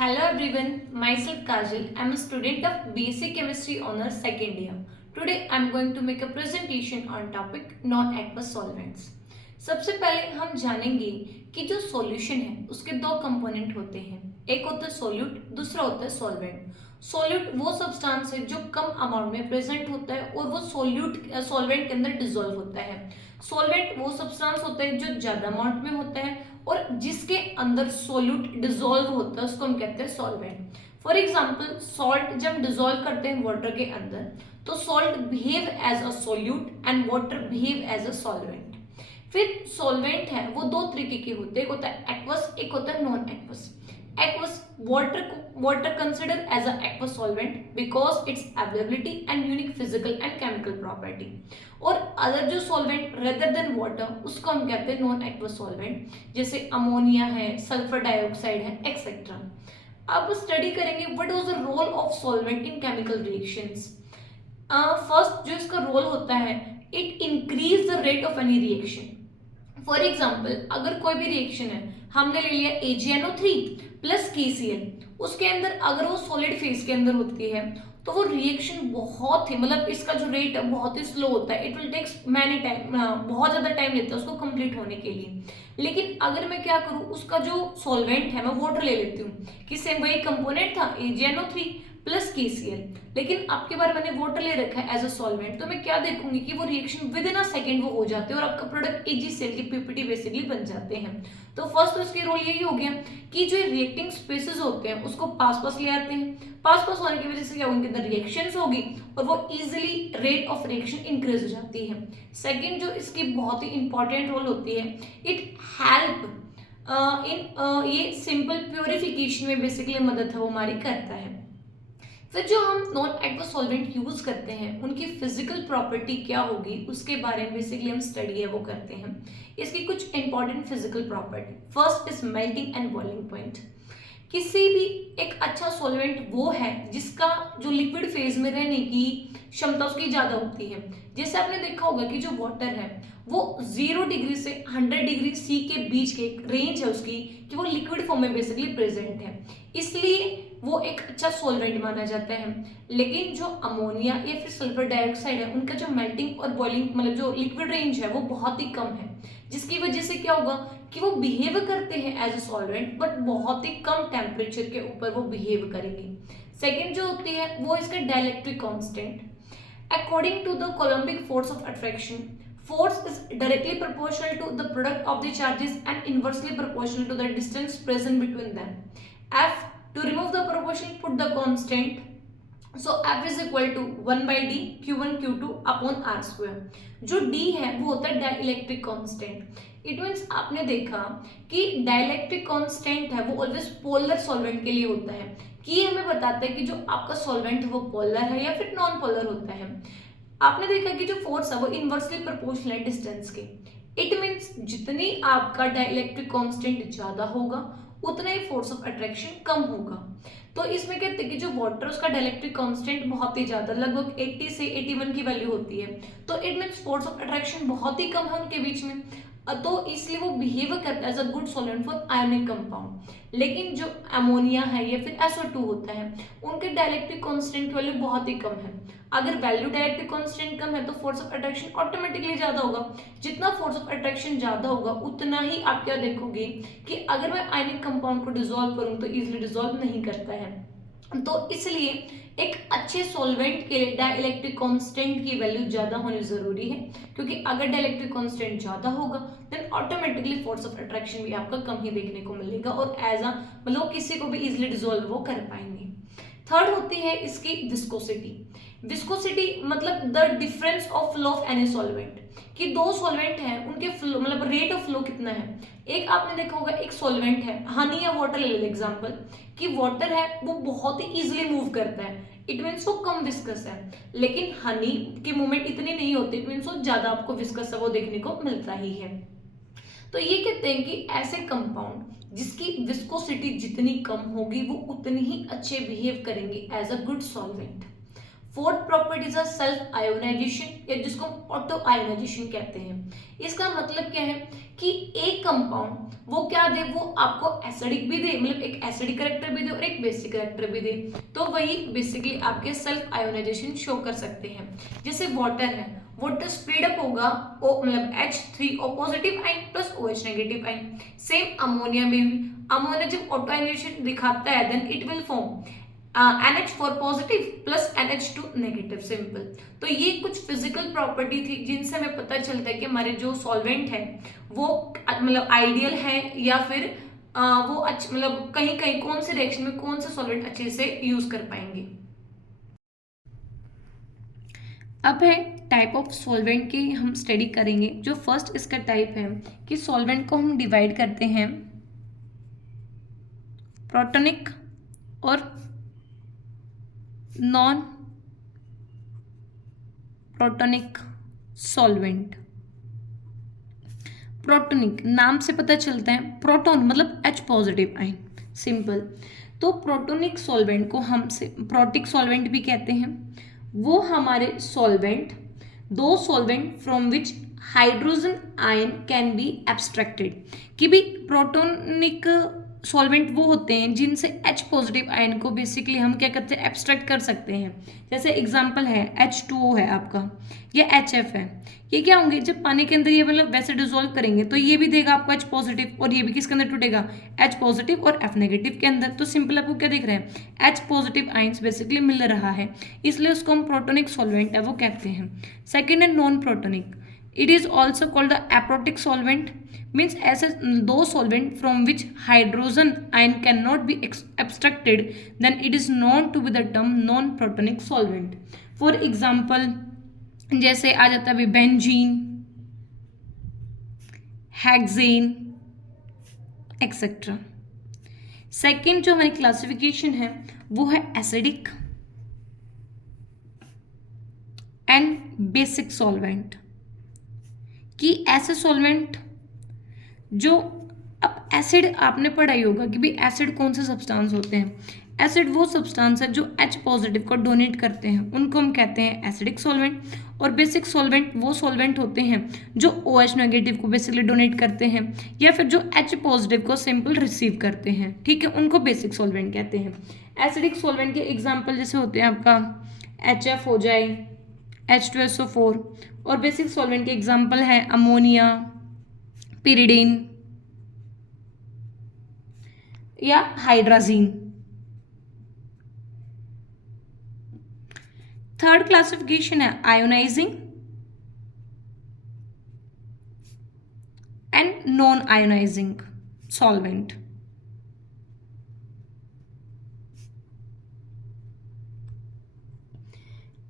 Hello everyone, myself Kajal. I am a student of Basic Chemistry Honors second year. Today I am going to make a presentation on topic non-aqueous solvents. सबसे पहले हम जानेंगे कि जो solution है उसके दो कंपोनेंट होते हैं, एक होता है सोल्यूट, दूसरा होता है सॉल्वेंट। सॉल्यूट वो सब्सटेंस है जो कम अमाउंट में प्रेजेंट होता है और वो सॉल्वेंट के अंदर डिसॉल्व होता है। सॉल्वेंट वो सब्सटेंस होता है जो ज्यादा अमाउंट में होता है और जिसके अंदर सॉल्यूट डिसॉल्व होता है उसको हम कहते हैं सॉल्वेंट। फॉर एग्जाम्पल सॉल्ट जब डिसॉल्व करते हैं वाटर के अंदर तो salt behave as a solute and water behave as a solvent. फिर सॉल्वेंट है वो दो तरीके के होते हैं, एक होता है एक्वस, एक होता है non aqueous. Aqueous water consider as a aqueous solvent because its availability and unique physical and chemical property. और अदर जो सॉल्वेंट रेदर देन वाटर उसको हम कहते हैं नॉन एक्वस सॉल्वेंट, जैसे अमोनिया है, सल्फर डाइऑक्साइड है, एक्सेट्रा। अब स्टडी करेंगे what was the role of solvent in chemical reactions. First जो इसका रोल होता है, it increase the rate of any reaction. For example अगर कोई भी रिएक्शन है, हमने ले लिया AgNO3 प्लस KCl, उसके अंदर अगर वो सॉलिड फेज के अंदर होती है तो वो रिएक्शन बहुत ही मतलब इसका जो रेट है बहुत ही स्लो होता है। It will takes many time, बहुत ज्यादा टाइम लेता है उसको कंप्लीट होने के लिए। लेकिन अगर मैं क्या करूँ, उसका जो सॉल्वेंट है मैं वाटर ले लेती हूँ, कि सेम वही कंपोनेंट था AgNO3 प्लस KCl, लेकिन आपके बार मैंने वाटर ले रखा है एज अ सॉल्वेंट, तो मैं क्या देखूंगी कि वो reaction with in a second वो हो जाते हैं और आपका प्रोडक्ट AgCl की PPT बेसिकली बन जाते हैं। तो फर्स्ट तो इसकी रोल यही हो गया कि जो रिएक्टिंग स्पेसेस होते हैं उसको पास पास ले आते हैं, पास पास होने की वजह से क्या उनके अंदर रिएक्शंस होगी और वो easily rate of reaction increase हो जाती है। सेकेंड जो इसकी बहुत ही इंपॉर्टेंट रोल होती है, इट हेल्प इन ये सिंपल प्योरिफिकेशन में बेसिकली मदद है वो हमारी करता है। फिर जो हम नॉन एक्वस सॉल्वेंट यूज करते हैं उनकी फिजिकल प्रॉपर्टी क्या होगी उसके बारे में बेसिकली हम स्टडी है वो करते हैं। इसकी कुछ important physical property, first is melting and boiling point. किसी भी एक अच्छा सॉल्वेंट वो है जिसका जो लिक्विड फेज में रहने की क्षमता उसकी ज्यादा होती है। जैसे आपने देखा होगा कि जो वाटर है वो 0 डिग्री से 100 डिग्री C के बीच के रेंज है उसकी, कि वो लिक्विड फॉर्म में बेसिकली प्रेजेंट है, इसलिए वो एक अच्छा सॉल्वेंट माना जाता है। लेकिन जो अमोनिया या फिर सल्फर डाइऑक्साइड है उनका जो मेल्टिंग और बॉइलिंग मतलब जो लिक्विड रेंज है वो बहुत ही कम है, जिसकी वजह से क्या होगा कि वो बिहेव करते हैं एज अ सॉल्वेंट बट बहुत ही कम टेम्परेचर के ऊपर वो बिहेव करेंगे। सेकेंड जो होती है वो इसका dielectric constant. According to the Coulombic force of attraction, force is directly proportional to the product of the charges and inversely proportional to the distance present between them. F, to remove the proportion put the constant, so F is equal to 1 by D Q1 Q2 upon R square। जो D है वो होता है dielectric constant. It means आपने देखा कि dielectric constant है वो ऑलवेज पोलर सॉल्वेंट के लिए होता है, कि ये हमें बताता है कि जो आपका सॉल्वेंट है वो पोलर है या फिर नॉन पोलर होता है। आपने देखा कि जो फोर्स है वो इनवर्सली प्रोपोर्शनल है डिस्टेंस के। इट मीन्स जितनी आपका डाइलेक्ट्रिक कांस्टेंट ज्यादा होगा उतना ही फोर्स ऑफ अट्रैक्शन कम होगा। तो इसमें कहते हैं कि जो वाटर उसका डाइलेक्ट्रिक कांस्टेंट बहुत ही ज्यादा लगभग 80 से 81 की वैल्यू होती है, तो it means force of attraction बहुत ही कम है उनके बीच में, तो इसलिए वो बिहेव करता है as a good solvent for ionic compound. लेकिन जो अमोनिया है या फिर SO2 होता है उनके डाइलेक्ट्रिक कांस्टेंट की वैल्यू बहुत ही कम है। अगर वैल्यू डाइलेक्ट्रिक कांस्टेंट कम है तो फोर्स ऑफ अट्रैक्शन ऑटोमेटिकली ज्यादा होगा। जितना फोर्स ऑफ अट्रैक्शन ज्यादा होगा उतना ही आप क्या देखोगे कि अगर मैं आयनिक कंपाउंड को डिसॉल्व करूं तो इजीली डिसॉल्व नहीं करता है। तो इसलिए एक अच्छे सॉल्वेंट के लिए डाइलेक्ट्रिक कांस्टेंट की वैल्यू ज्यादा होनी जरूरी है, क्योंकि अगर डाइलेक्ट्रिक कांस्टेंट ज्यादा होगा then automatically force of attraction भी आपका कम ही देखने को मिलेगा और एज अ मतलब किसी को भी इजीली डिसॉल्व वो कर पाएंगे। थर्ड होती है इसकी विस्कोसिटी। विस्कोसिटी मतलब the difference of flow of any solvent, कि दो सॉल्वेंट हैं उनके फ्लो मतलब रेट ऑफ फ्लो कितना है। एक आपने देखा होगा एक सॉल्वेंट है हनी या वाटर ले लो एग्जांपल, कि वाटर है वो बहुत ही इजीली मूव करता है, इट मीन्स वो कम विस्कस है। लेकिन हनी की मूवमेंट इतनी नहीं होती, इट मीन्स वो ज्यादा आपको विस्कस है वो देखने को मिलता ही है। तो ये कहते हैं कि ऐसे कंपाउंड जिसकी विस्कोसिटी जितनी कम होगी वो उतनी ही अच्छे बिहेव करेंगे as a good solvent. Fourth property is self ionisation या जिसको ऑटो आयोनाइजेशन कहते हैं। इसका मतलब क्या है कि एक कंपाउंड वो क्या दे, वो आपको एसिडिक भी दे, मतलब एक एसिडिक कैरेक्टर भी दे और एक बेसिक कैरेक्टर भी दे, तो वही बेसिकली आपके सेल्फ आयोनाइजेशन शो कर सकते हैं। जैसे वाटर है, वाटर स्पीड अप होगा ओ मतलब H3O positive ion plus OH negative ion. Same ammonia में भी, अमोनिया जब ऑटो आयोनाइजेशन दिखाता है then it will form NH4 positive plus NH2 negative, simple. तो ये कुछ फिजिकल प्रॉपर्टी थी जिनसे हमें पता चलता है कि हमारे जो सॉल्वेंट है वो मतलब आइडियल है या फिर वो अच्छा मतलब कहीं कहीं कौन से रिएक्शन में कौन सा सॉल्वेंट अच्छे से यूज कर पाएंगे। अब है टाइप ऑफ सॉल्वेंट की हम स्टडी करेंगे। जो फर्स्ट इसका टाइप है कि सॉल्वेंट को हम डिवाइड करते हैं प्रोटोनिक और नॉन प्रोटोनिक सॉल्वेंट। प्रोटोनिक नाम से पता चलता है, प्रोटॉन मतलब H पॉजिटिव आयन, सिंपल। तो प्रोटोनिक सॉल्वेंट को हम प्रोटिक सॉल्वेंट भी कहते हैं। वो हमारे सॉल्वेंट, दो solvent from which hydrogen ion can be abstracted, कि भी प्रोटोनिक सॉल्वेंट वो होते हैं जिनसे H पॉजिटिव आयन को बेसिकली हम क्या करते हैं, एब्स्ट्रैक्ट कर सकते हैं। जैसे एग्जांपल है H2O है आपका, या HF है, ये क्या होंगे जब पानी के अंदर ये मतलब वैसे डिसॉल्व करेंगे तो ये भी देगा आपको H पॉजिटिव और ये भी किसके अंदर टूटेगा, H पॉजिटिव और F नेगेटिव के अंदर। तो सिंपल आपको क्या दिख रहा है, H पॉजिटिव आयंस बेसिकली मिल रहा है, इसलिए उसको हम प्रोटोनिक सॉल्वेंट है वो कहते हैं। सेकेंड है non protonic, it is also called the aprotic solvent, means ऐसे दो solvent from which hydrogen ion can not be abstracted, then it is known to be the term non protonic solvent. For example जैसे आ जाता है benzene, hexane etcetera. Second जो हमारी classification है वो है एसिडिक एंड बेसिक सॉल्वेंट, कि ऐसे सॉल्वेंट जो, अब एसिड आपने पढ़ाई होगा कि भाई एसिड कौन से सब्सटेंस होते हैं। एसिड वो सब्सटेंस है जो H पॉजिटिव को डोनेट करते हैं, उनको हम कहते हैं एसिडिक सॉल्वेंट। और बेसिक सॉल्वेंट वो सॉल्वेंट होते हैं जो OH नेगेटिव को बेसिकली डोनेट करते हैं या फिर जो H पॉजिटिव को सिंपल रिसीव करते हैं, ठीक है, उनको बेसिक सॉल्वेंट कहते हैं। एसिडिक सॉल्वेंट के एग्जाम्पल जैसे होते हैं आपका HF हो जाए, H2SO4, और बेसिक सॉल्वेंट के एग्जाम्पल है अमोनिया, पिरिडीन या हाइड्राजीन। थर्ड क्लासिफिकेशन है ionising and non ionising solvent.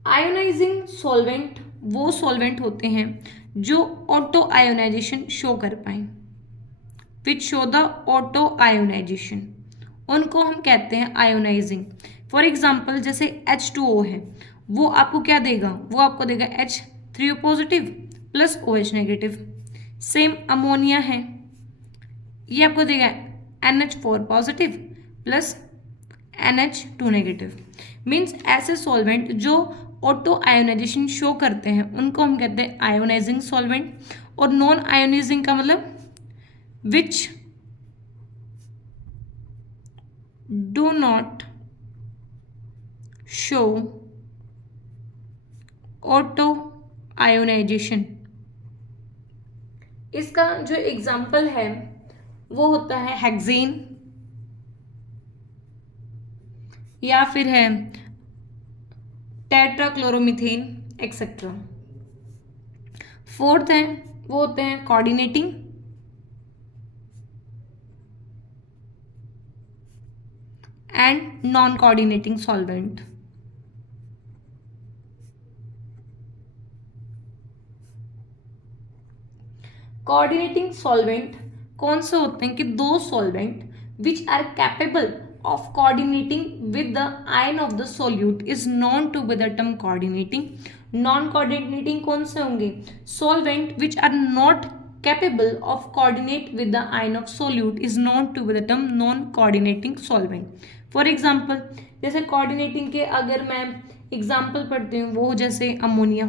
Ionising solvent वो सॉल्वेंट होते हैं जो ऑटो आयोनाइजेशन शो कर पाए, which show the auto ionisation, उनको हम कहते हैं आयोनाइजिंग। फॉर एग्जाम्पल जैसे H2O है, वो आपको क्या देगा, वो आपको देगा H3O positive plus OH negative. Same ammonia है, ये आपको देगा NH4 positive plus NH2 negative. Means ऐसे सॉल्वेंट जो ऑटो आयोनाइजेशन शो करते हैं उनको हम कहते हैं आयोनाइजिंग सॉल्वेंट। और नॉन आयोनाइजिंग का मतलब which do not show auto ionization। इसका जो एग्जाम्पल है वो होता है हेक्सेन या फिर है टेट्राक्लोरोमीथेन एक्सेट्रा। फोर्थ है वो होते हैं coordinating and non coordinating solvent. Coordinating solvent कौन से होते हैं कि दो solvent which are capable of coordinating with the ion of the solute is known to be the term coordinating। non coordinating कौन से होंगे, solvent which are not capable of coordinate with the ion of solute is known to be the term non coordinating solvent। for example जैसे coordinating के अगर मैं example पढ़ती हूँ वो जैसे अमोनिया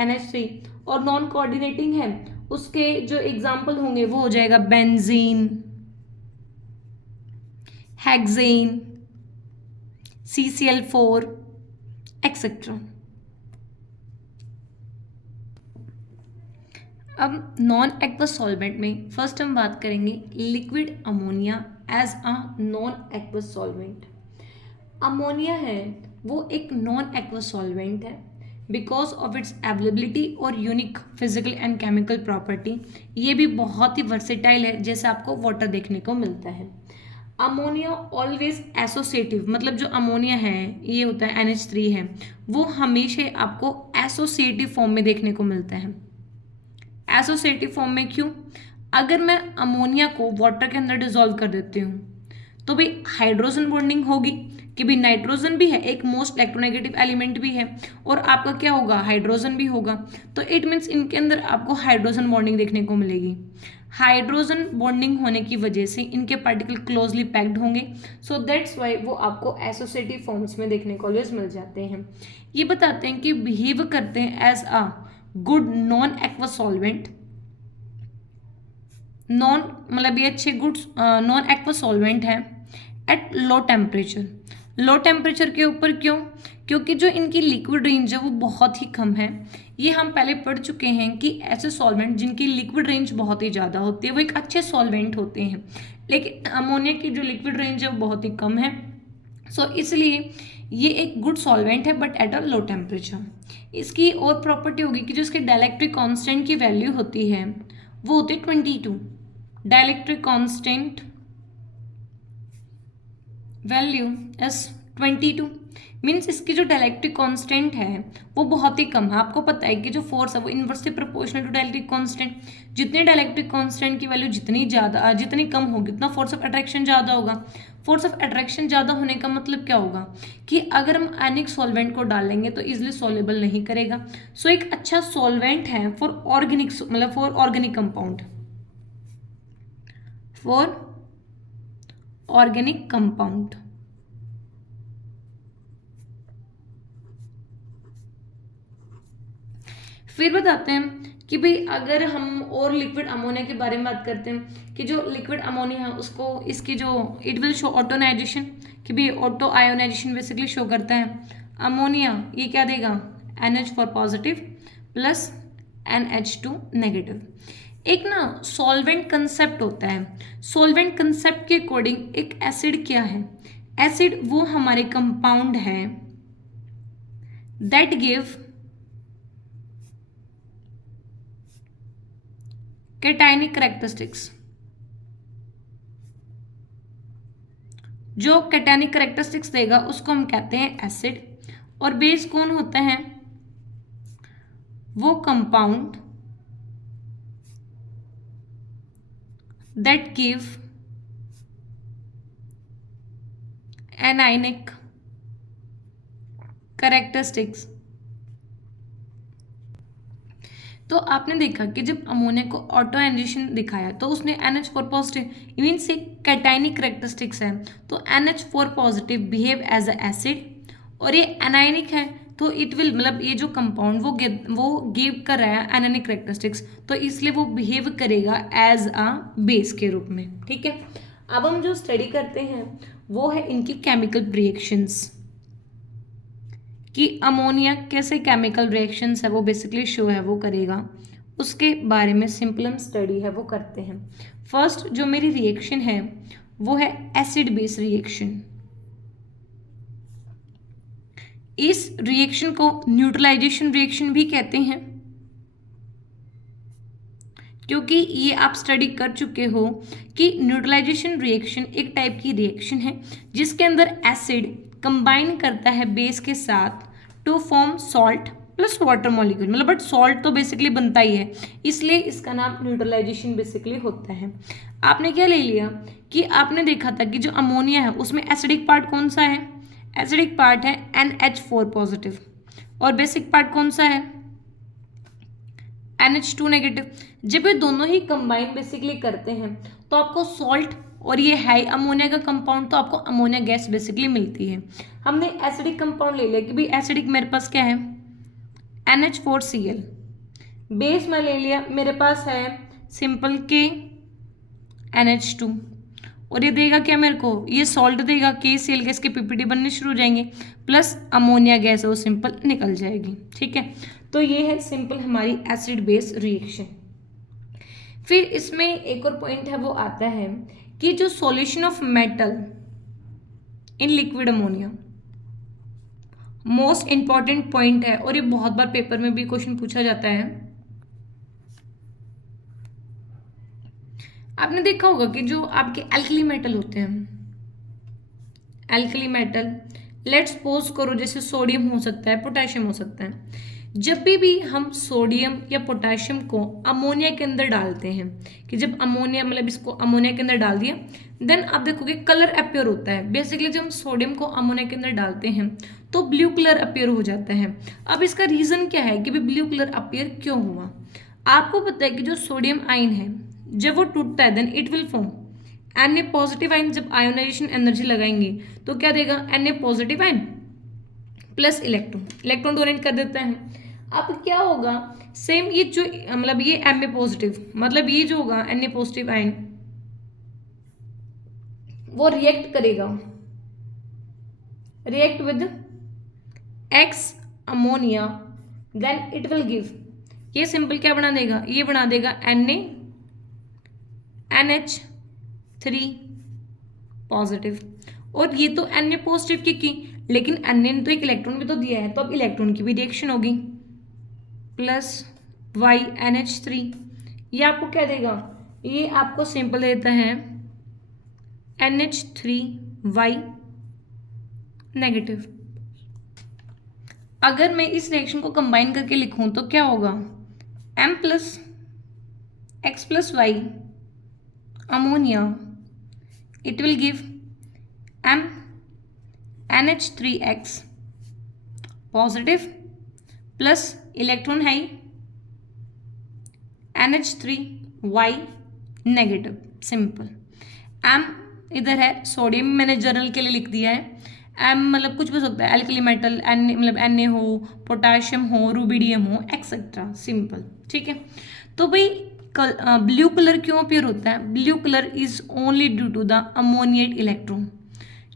NH3, और नॉन कोऑर्डिनेटिंग है उसके जो एग्जाम्पल होंगे वो हो जाएगा बेंजीन, हेक्सेन, CCl4 एक्सेट्रा। अब नॉन एक्वस सॉल्वेंट में फर्स्ट हम बात करेंगे liquid ammonia as a non aqueous solvent. Ammonia है वो एक नॉन एक्वस सॉल्वेंट है बिकॉज ऑफ इट्स अवेलेबिलिटी और unique physical and chemical property. ये भी बहुत ही वर्सेटाइल है, जैसे आपको वाटर देखने को मिलता है। अमोनिया ऑलवेज एसोसिएटिव, मतलब जो अमोनिया है ये होता है NH3 है, वो हमेशा आपको एसोसिएटिव फॉर्म में देखने को मिलता है। एसोसिएटिव फॉर्म में क्यों? अगर मैं अमोनिया को वाटर के अंदर डिसॉल्व कर देती हूँ तो भाई हाइड्रोजन बॉन्डिंग होगी कि भाई नाइट्रोजन भी है, एक मोस्ट इलेक्ट्रोनेगेटिव एलिमेंट भी है, और आपका क्या होगा, हाइड्रोजन भी होगा। तो इट मीन्स इनके अंदर आपको हाइड्रोजन बॉन्डिंग देखने को मिलेगी। हाइड्रोजन बॉन्डिंग होने की वजह से इनके पार्टिकल क्लोजली पैक्ड होंगे, सो दैट्स वाई वो आपको एसोसिएटिव फॉर्म्स में देखने को ऑलवेज मिल जाते हैं। ये बताते हैं कि बिहेव करते हैं as a good non aqueous solvent. Non मतलब ये अच्छे गुड नॉन एक्वस सॉल्वेंट है at low temperature. Low temperature के ऊपर क्यों? क्योंकि जो इनकी लिक्विड रेंज है वो बहुत ही कम है। ये हम पहले पढ़ चुके हैं कि ऐसे सॉल्वेंट जिनकी लिक्विड रेंज बहुत ही ज़्यादा होती है वो एक अच्छे सॉल्वेंट होते हैं, लेकिन अमोनिया की जो लिक्विड रेंज है वो बहुत ही कम है। सो इसलिए ये एक गुड सॉल्वेंट है but at a low temperature. इसकी और प्रॉपर्टी होगी कि जो इसके डाइलेक्ट्रिक कांस्टेंट की वैल्यू होती है वो होती है 22। Dielectric constant value is 22, means इसकी जो डाइलेक्ट्रिक कांस्टेंट है वो बहुत ही कम है। आपको पता है कि जो फोर्स है वो inversely proportional to dielectric constant. जितनी डाइलेक्ट्रिक कांस्टेंट की वैल्यू जितनी कम होगी उतना फोर्स ऑफ अट्रैक्शन ज़्यादा होगा। फोर्स ऑफ अट्रैक्शन ज़्यादा होने का मतलब क्या होगा कि अगर हम आयनिक सॉल्वेंट को डालेंगे तो इजिली सॉल्युबल नहीं करेगा। सो एक अच्छा सॉल्वेंट है फॉर ऑर्गेनिक, मतलब for organic compound, for organic compound. फिर बताते हैं कि भाई अगर हम और लिक्विड अमोनिया के बारे में बात करते हैं कि जो लिक्विड अमोनिया है उसको इसकी जो इट विल शो ऑटोनाइजेशन, कि भाई ऑटो आयोनाइजेशन बेसिकली शो करता है। अमोनिया ये क्या देगा, NH4 positive plus NH2 negative. एक ना सॉल्वेंट कंसेप्ट होता है, सॉल्वेंट कंसेप्ट के अकॉर्डिंग एक एसिड क्या है, एसिड वो हमारे कंपाउंड है दैट गिव कैटायनिक कैरेक्टरिस्टिक्स। जो कैटायनिक कैरेक्टरिस्टिक्स देगा उसको हम कहते हैं एसिड। और बेस कौन होता है, वो compound that give anionic characteristics. तो आपने देखा कि जब अमोनिया को ऑटो आयनाइजेशन दिखाया तो उसने NH4 पॉजिटिव, इवन से कैटायनिक कैरेक्टरिस्टिक्स है तो NH4 positive behave as a acid, और ये एनायनिक है तो इट विल, मतलब ये जो कंपाउंड वो गिव कर रहा है एनायनिक कैरेक्टरिस्टिक्स, तो इसलिए वो बिहेव करेगा एज अ बेस के रूप में। ठीक है, अब हम जो स्टडी करते हैं वो है इनकी केमिकल रिएक्शंस, कि अमोनिया कैसे केमिकल रिएक्शंस है वो बेसिकली शो है वो करेगा, उसके बारे में सिंपल हम स्टडी है वो करते हैं। फर्स्ट जो मेरी रिएक्शन है वो है एसिड बेस रिएक्शन। इस रिएक्शन को न्यूट्रलाइजेशन रिएक्शन भी कहते हैं, क्योंकि ये आप स्टडी कर चुके हो कि न्यूट्रलाइजेशन रिएक्शन एक टाइप की रिएक्शन है जिसके अंदर एसिड कंबाइन करता है बेस के साथ to form salt plus water molecule, मतलब बट सॉल्ट तो बेसिकली बनता ही है, इसलिए इसका नाम न्यूट्रलाइजेशन बेसिकली होता है। आपने क्या ले लिया कि आपने देखा था कि जो अमोनिया है उसमें एसिडिक पार्ट कौन सा है, एसिडिक पार्ट है NH4 पॉजिटिव, और बेसिक पार्ट कौन सा है NH2 नेगेटिव। जब ये दोनों ही कंबाइन बेसिकली करते हैं तो आपको सॉल्ट, और ये है अमोनिया का कंपाउंड तो आपको अमोनिया गैस बेसिकली मिलती है। हमने एसिडिक कंपाउंड ले लिया कि भाई एसिडिक मेरे पास क्या है NH4Cl, बेस मैं ले लिया, मेरे पास है सिंपल KNH2 और ये देगा क्या मेरे को, ये सॉल्ट देगा KCl गैस के PPT बनने शुरू हो जाएंगे, प्लस अमोनिया गैस है वो सिंपल निकल जाएगी। ठीक है, तो ये है सिंपल हमारी एसिड बेस रिएक्शन। फिर इसमें एक और पॉइंट है वो आता है कि जो solution of metal in liquid ammonia, most important point है और ये बहुत बार पेपर में भी क्वेश्चन पूछा जाता है। आपने देखा होगा कि जो आपके एल्कली मेटल होते हैं, एल्कली मेटल लेट्स सपोज करो जैसे सोडियम हो सकता है, पोटेशियम हो सकता है, जब भी हम सोडियम या पोटेशियम को अमोनिया के अंदर डालते हैं, कि जब अमोनिया मतलब इसको अमोनिया के अंदर डाल दिया, देन आप देखोगे कलर अपियर होता है। बेसिकली जब हम सोडियम को अमोनिया के अंदर डालते हैं तो ब्लू कलर अपियर हो जाता है। अब इसका रीजन क्या है कि ब्लू कलर अपियर क्यों हुआ? आपको पता है कि जो सोडियम आयन है जब वो टूटता है then it will form Na positive ion. जब आयोनाइजेशन एनर्जी लगाएंगे तो क्या देगा, Na positive ion plus electron, electron donate कर देता है। अब क्या होगा, सेम ये जो मतलब ये Ma पॉजिटिव, मतलब ये जो होगा Na पॉजिटिव आयन वो रिएक्ट करेगा, react with X ammonia, then it will give, ये सिंपल क्या बना देगा, ये बना देगा NaNH3 पॉजिटिव। और ये तो Na पॉजिटिव की लेकिन Na ने तो एक इलेक्ट्रॉन भी तो दिया है, तो अब इलेक्ट्रॉन की भी रिएक्शन होगी, प्लस YNH3, ये आपको क्या देगा, ये आपको सिंपल देता है NH3Y नेगेटिव। अगर मैं इस रिएक्शन को कंबाइन करके लिखूं तो क्या होगा, M plus X plus Y ammonia, it will give M NH3X positive plus electron है NH3Y नेगेटिव। सिंपल M इधर है, सोडियम मैंने जर्नल के लिए लिख दिया है, M मतलब कुछ भी हो सकता है, एल्कली मेटल मतलब Na हो, पोटाशियम हो, रुबिडियम हो, एक्सेट्रा। सिंपल, ठीक है। तो भाई ब्लू कलर क्यों अपीयर होता है? Blue colour is only due to the ammoniated electron,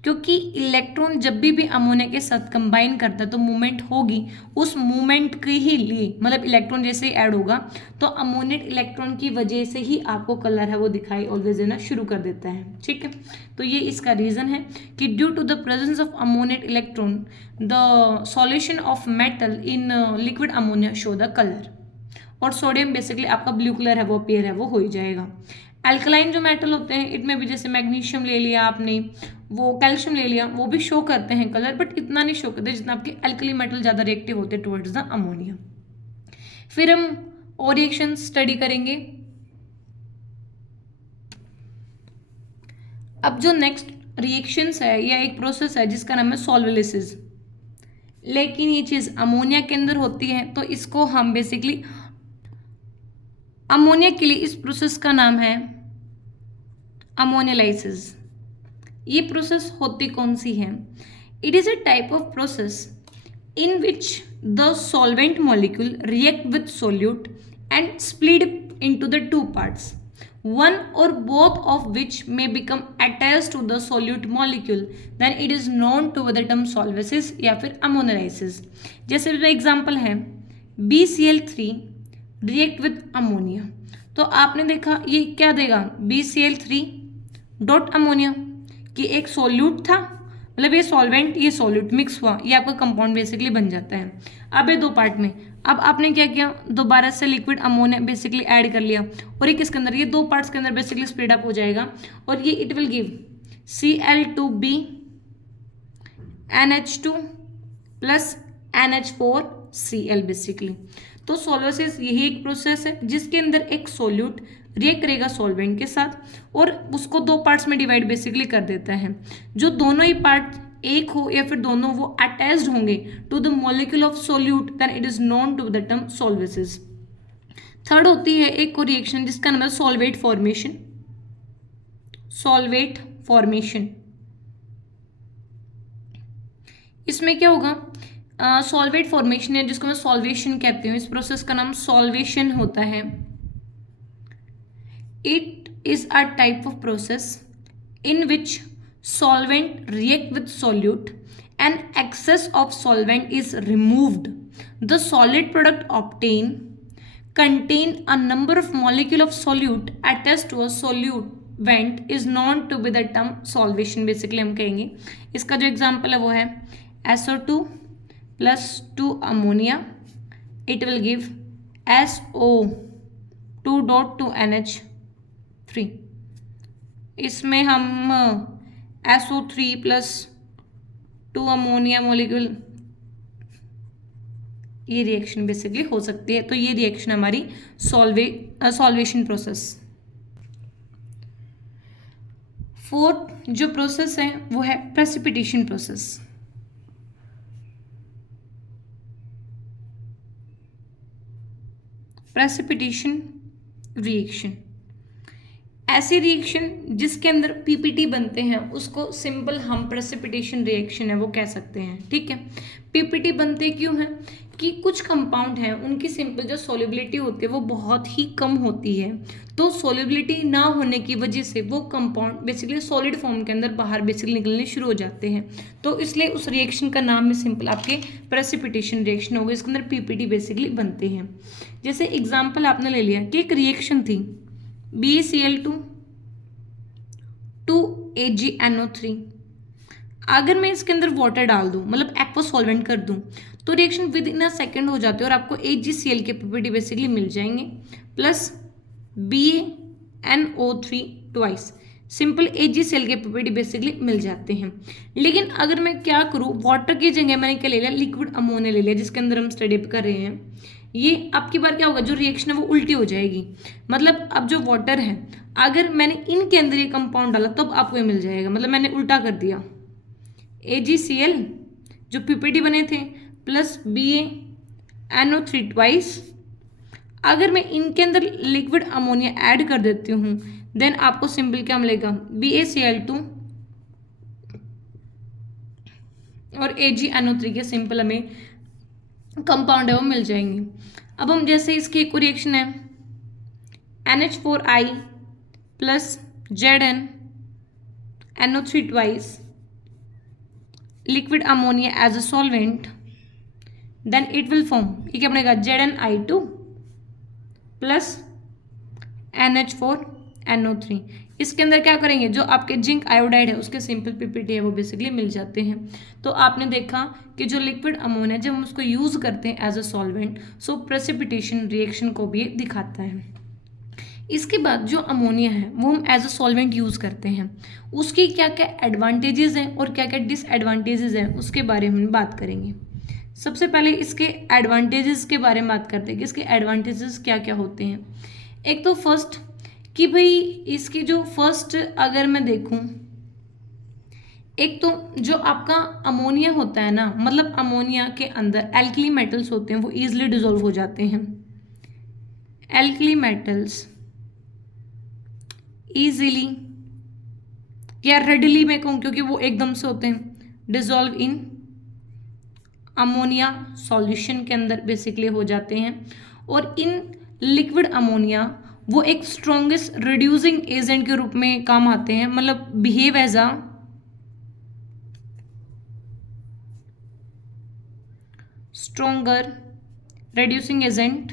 क्योंकि इलेक्ट्रॉन जब भी अमोनिया के साथ कंबाइन करता है तो मूवमेंट होगी, उस मूवमेंट के ही लिए मतलब इलेक्ट्रॉन जैसे ऐड होगा तो अमोनिएट इलेक्ट्रॉन की वजह से ही आपको कलर है वो दिखाई ऑलवेज देना शुरू कर देता है। ठीक है, तो ये इसका रीजन है कि due to the presence of ammoniated electron the solution of metal in liquid ammonia show the colour, और सोडियम बेसिकली आपका ब्लू कलर है वो अपीयर है वो हो ही जाएगा। अल्कलाइन जो मेटल होते हैं इनमें भी जैसे मैग्नीशियम ले लिया आपने, वो कैल्शियम ले लिया, वो भी शो करते हैं कलर, बट इतना नहीं शो करते जितना आपके अल्कली मेटल ज़्यादा रिएक्टिव होते हैं टुवर्ड्स द अमोनिया। फिर हम और रिएक्शन स्टडी करेंगे। अब जो नेक्स्ट रिएक्शंस है या एक प्रोसेस है जिसका नाम है सॉल्वोलिसिस, लेकिन ये चीज़ अमोनिया के अंदर होती है तो इसको हम बेसिकली अमोनिया के लिए इस प्रोसेस का नाम है अमोनियलाइसिस। ये प्रोसेस होती कौन सी है? It is a type of process in which the solvent molecule react with solute and split into the two parts, one or both of which may become attached to the solute molecule, then it is known to the term solvolysis या फिर ammonialysis। जैसे example है BCl3 react with ammonia, तो आपने देखा ये क्या देगा, BCl3 डॉट अमोनिया, कि एक सॉल्यूट था, मतलब ये सॉल्वेंट ये सॉल्यूट मिक्स हुआ, ये आपका कंपाउंड बेसिकली बन जाता है। अब ये दो पार्ट में, अब आपने क्या किया, दोबारा से लिक्विड अमोनिया बेसिकली ऐड कर लिया और ये किसके अंदर, ये दो पार्ट्स के अंदर बेसिकली स्प्लिट अप हो जाएगा और ये it will give Cl2b NH2 plus NH4Cl basically. तो सॉल्वोलिसिस यही एक प्रोसेस है जिसके अंदर एक सॉल्यूट रिएक्ट करेगा सॉल्वेंट के साथ और उसको दो पार्ट्स में डिवाइड बेसिकली कर देता है। जो दोनों ही पार्ट एक हो या फिर दोनों वो अटैच्ड होंगे to the molecule of solute, then it is known to the term solvolysis. Third होती है एक रिएक्शन जिसका नाम है सॉल्वेट फॉर्मेशन। सॉल्वेट फॉर्मेशन, इसमें क्या होगा, सॉल्वेट फॉर्मेशन है जिसको मैं सॉल्वेशन कहती हूँ, इस प्रोसेस का नाम सॉल्वेशन होता है। It is a type of process in which solvent react with solute and excess of solvent is removed. The solid product obtained contain a number of molecule of solute attached to a solvent is known to be the term solvation। basically हम कहेंगे इसका जो example है वो है SO2 plus 2 ammonia, it will give SO2 dot 2 NH3। इसमें हम SO3 plus 2 ammonia molecule, ये रिएक्शन बेसिकली हो सकती है। तो ये रिएक्शन हमारी सॉल्वेशन प्रोसेस। फोर्थ जो प्रोसेस है वो है प्रेसिपिटेशन प्रोसेस। प्रेसिपिटेशन रिएक्शन ऐसी रिएक्शन जिसके अंदर पीपीटी बनते हैं उसको सिंपल हम प्रेसिपिटेशन रिएक्शन है वो कह सकते हैं। ठीक है, पीपीटी बनते क्यों हैं कि कुछ कंपाउंड हैं उनकी सिंपल जो सॉल्युबिलिटी होती है वो बहुत ही कम होती है, तो सॉल्युबिलिटी ना होने की वजह से वो कंपाउंड बेसिकली सॉलिड फॉर्म के अंदर बाहर बेसिकली निकलने शुरू हो जाते हैं। तो इसलिए उस रिएक्शन का नाम है सिंपल आपके प्रेसिपिटेशन रिएक्शन होगा, इसके अंदर पीपीटी बेसिकली बनते हैं। जैसे एग्जाम्पल आपने ले लिया कि एक रिएक्शन थी BaCl2 2AgNO3, अगर मैं इसके अंदर वाटर डाल दूं मतलब एक्वा सॉल्वेंट कर दूं तो reaction with in a second हो जाती है और आपको AgCl के पीपीटी बेसिकली मिल जाएंगे plus BaNO3 twice, simple AgCl के पीपीटी बेसिकली मिल जाते हैं। लेकिन अगर मैं क्या करूं, वाटर की जगह मैंने क्या ले लिया, लिक्विड अमोनिया ले लिया जिसके अंदर हम स्टडी कर रहे हैं, ये आपकी बार क्या होगा, जो रिएक्शन है वो उल्टी हो जाएगी। मतलब अब जो वाटर है अगर मैंने इनके अंदर ये कंपाउंड डाला तब आपको ये मिल जाएगा, मतलब मैंने उल्टा कर दिया। AgCl जो पीपीटी बने थे प्लस BaNO3 ट्वाइस, अगर मैं इनके अंदर लिक्विड अमोनिया ऐड कर देती हूँ देन आपको सिंपल क्या मिलेगा, BaCl2 और AgNO3 के सिंपल हमें कंपाउंड है वो मिल जाएंगे। अब हम जैसे इसकी एक रिएक्शन है NH4I plus ZnNO3 twice liquid ammonia as a solvent, then it will form, ये क्या बनेगा, ZnI2 प्लस NH4NO3। इसके अंदर क्या करेंगे, जो आपके जिंक आयोडाइड है उसके सिंपल पीपीटी है वो बेसिकली मिल जाते हैं। तो आपने देखा कि जो लिक्विड अमोनिया जब हम उसको यूज करते हैं as a solvent so precipitation reaction को भी दिखाता है। इसके बाद जो अमोनिया है वो हम एज अ सॉल्वेंट यूज करते हैं, उसकी क्या क्या एडवांटेजेस हैं और क्या क्या डिसएडवांटेजेस हैं उसके बारे में बात करेंगे। सबसे पहले इसके एडवांटेजेस के बारे में बात करते हैं कि इसके एडवांटेजेस क्या क्या होते हैं। एक तो फर्स्ट कि भाई इसकी जो फर्स्ट अगर मैं देखूं, एक तो जो आपका अमोनिया होता है ना, मतलब अमोनिया के अंदर एल्कली मेटल्स होते हैं वो इजीली डिसॉल्व हो जाते हैं। एल्कली मेटल्स इजीली या रेडिली मैं कहूँ क्योंकि वो एकदम से होते हैं डिसॉल्व इन अमोनिया सॉल्यूशन के अंदर बेसिकली हो जाते हैं। और इन लिक्विड अमोनिया वो एक स्ट्रॉन्गेस्ट रिड्यूसिंग एजेंट के रूप में काम आते हैं, मतलब behave as a stronger reducing agent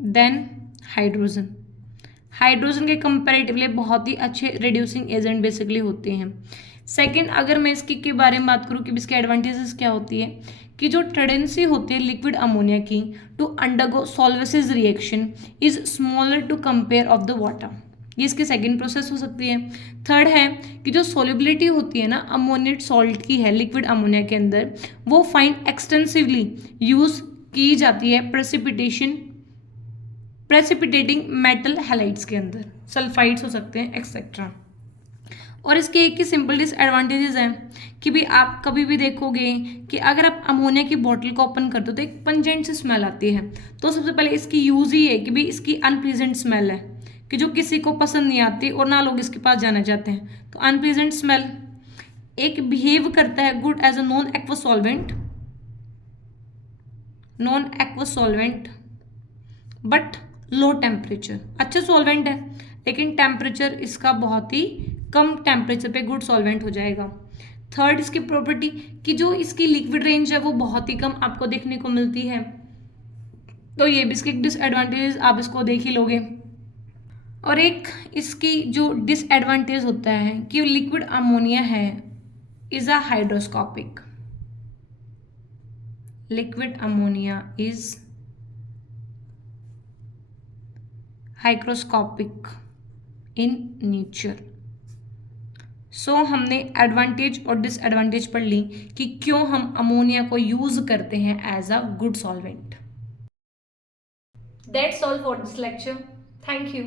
than hydrogen. Hydrogen के कंपैरेटिवली बहुत ही अच्छे रिड्यूसिंग एजेंट बेसिकली होते हैं। सेकंड अगर मैं इसकी के बारे में बात करूँ कि इसके एडवांटेजेस क्या होती है, कि जो टेंडेंसी होती है लिक्विड अमोनिया की to undergo solvolysis reaction is smaller to compare of the water, ये इसकी सेकंड प्रोसेस हो सकती है। थर्ड है कि जो सॉल्युबिलिटी होती है ना अमोनिएट सॉल्ट की है लिक्विड अमोनिया के अंदर वो फाइंड एक्सटेंसिवली यूज की जाती है प्रेसिपिटेटिंग मेटल हैलाइड्स के अंदर, सल्फाइड्स हो सकते हैं एक्सेट्रा। और इसके एक ही सिंपल डिसएडवांटेजेस हैं कि भी आप कभी भी देखोगे कि अगर आप अमोनिया की बोतल को ओपन कर दो तो एक पंजेंट सी स्मेल आती है। तो सबसे पहले इसकी यूज ही है कि भी इसकी अनप्लीजेंट स्मेल है कि जो किसी को पसंद नहीं आती और ना लोग इसके पास जाना चाहते हैं, तो अनप्लीजेंट स्मेल। एक बिहेव करता है good as a non aqueous solvent but low temperature, अच्छा सॉल्वेंट है लेकिन टेम्परेचर इसका बहुत ही कम टेम्परेचर पे गुड सॉल्वेंट हो जाएगा। थर्ड इसकी प्रॉपर्टी कि जो इसकी लिक्विड रेंज है वो बहुत ही कम आपको देखने को मिलती है, तो ये भी इसके डिसएडवांटेजेस आप इसको देख ही लोगे। और एक इसकी जो डिसएडवांटेज होता है कि लिक्विड अमोनिया है is a hydroscopic, liquid ammonia is hygroscopic in nature. So हमने एडवांटेज और डिसएडवांटेज पढ़ ली कि क्यों हम अमोनिया को यूज करते हैं as a good solvent. That's all for this lecture. Thank you.